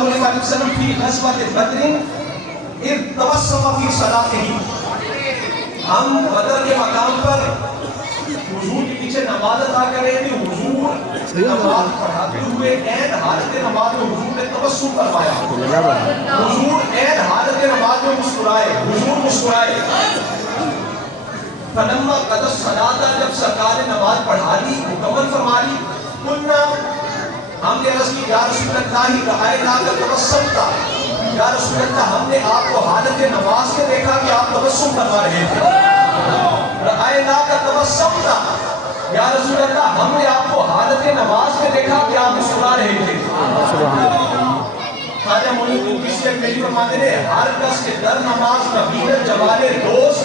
सल्लल्लाहु अलैहि वसल्लम फी ग़ज़वत बद्र इज़ तबस्सम फी सलातिही। हम बदर के मकाम पर हुजूर के पीछे नमाज अदा कर रहे थे। हुजूर नमाज पढ़ाते हुए ऐन हालत नमाज में हुजूर ने तबस्सुम फरमाया। हुजूर ऐन हालत नमाज में मुस्कुराए। हुजूर मुस्कुराए। फलम्मा क़ज़ा सलाता, जब सरकार ने नमाज पढ़ा ली, मुकम्मल फरमा ली, कुन्ना, हमने अर्ज़ की या रसूलल्लाह रअयना का तबस्सुमता, या रसूलल्लाह हमने आपको हालत नमाज में देखा कि आप तबस्सुम फरमा रहे थे। रअयना का तबस्सुमता, या रसूलल्लाह हमने आपको हालत नमाज में देखा कि आप मुस्कुरा रहे थे। खाजा मोइनुद्दीन चिश्ती मेरी फरमाते हैं, हर कस के दर नमाज नबीरत जवाले दोस्त,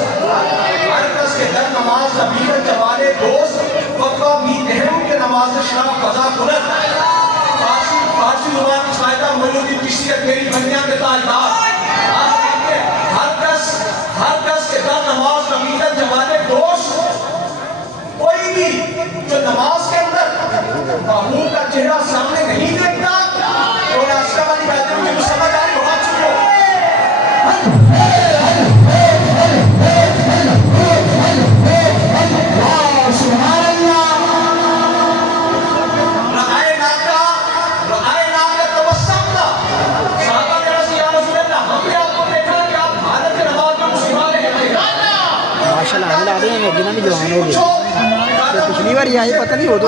हर कस के दर नमाज नबीरत जवाले दोस्त, फतवा भी अहम के नमाज शराब कज़ा कुनत। फारसी ज़ुबान की शायदा मोइनुद्दीन चिश्ती मेरी बनिया के ताजदार, हर कस के दर नमाज नबीरत जवाले दोस्त, कोई भी जो नमाज के अंदर महबूब का चेहरा सामने नहीं देखता, तो रास्ता वाली बातें मुझे समझ आ रही हो। आप सुनो, पिछली बार ये आई पता नहीं हो तो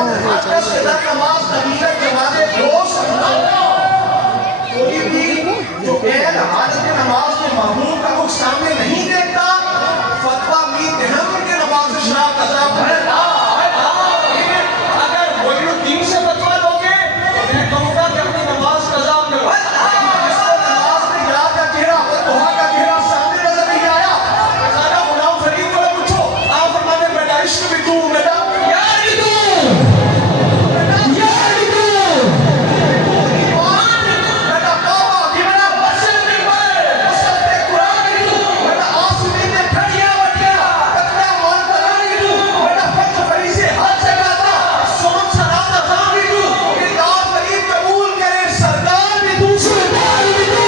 नमाज में महबूब का मुख सामने नहीं देखता, फतवा भी अहम के नमाज शराब कज़ा कुनत। अगर मोइनुद्दीन से फतवा लोगे तो मैं कहूँगा कि अपनी नमाज कज़ा करो। जिसको नमाज में याद का चेहरा दुआ का चेहरा सामने नजर नहीं आया, खाजा गुलाम फरीद को पूछो, आप फरमाते बेटा इश्क भी तू, बेटा यार भी तू, यार भी तू, बेटा बाबा की बेटा बशर भी मैं, मुसल्ले कुरान भी तू, बेटा आसमी ने खड़िया बटिया, कतरा मान तला भी तू, बेटा फत फरी से हाथ जगाता, सोन सलाता था भी तू, किताब फरीद कबूल करे सरदार भी तू, सरदार भी तू।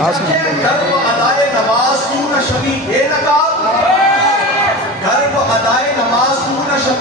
नमाज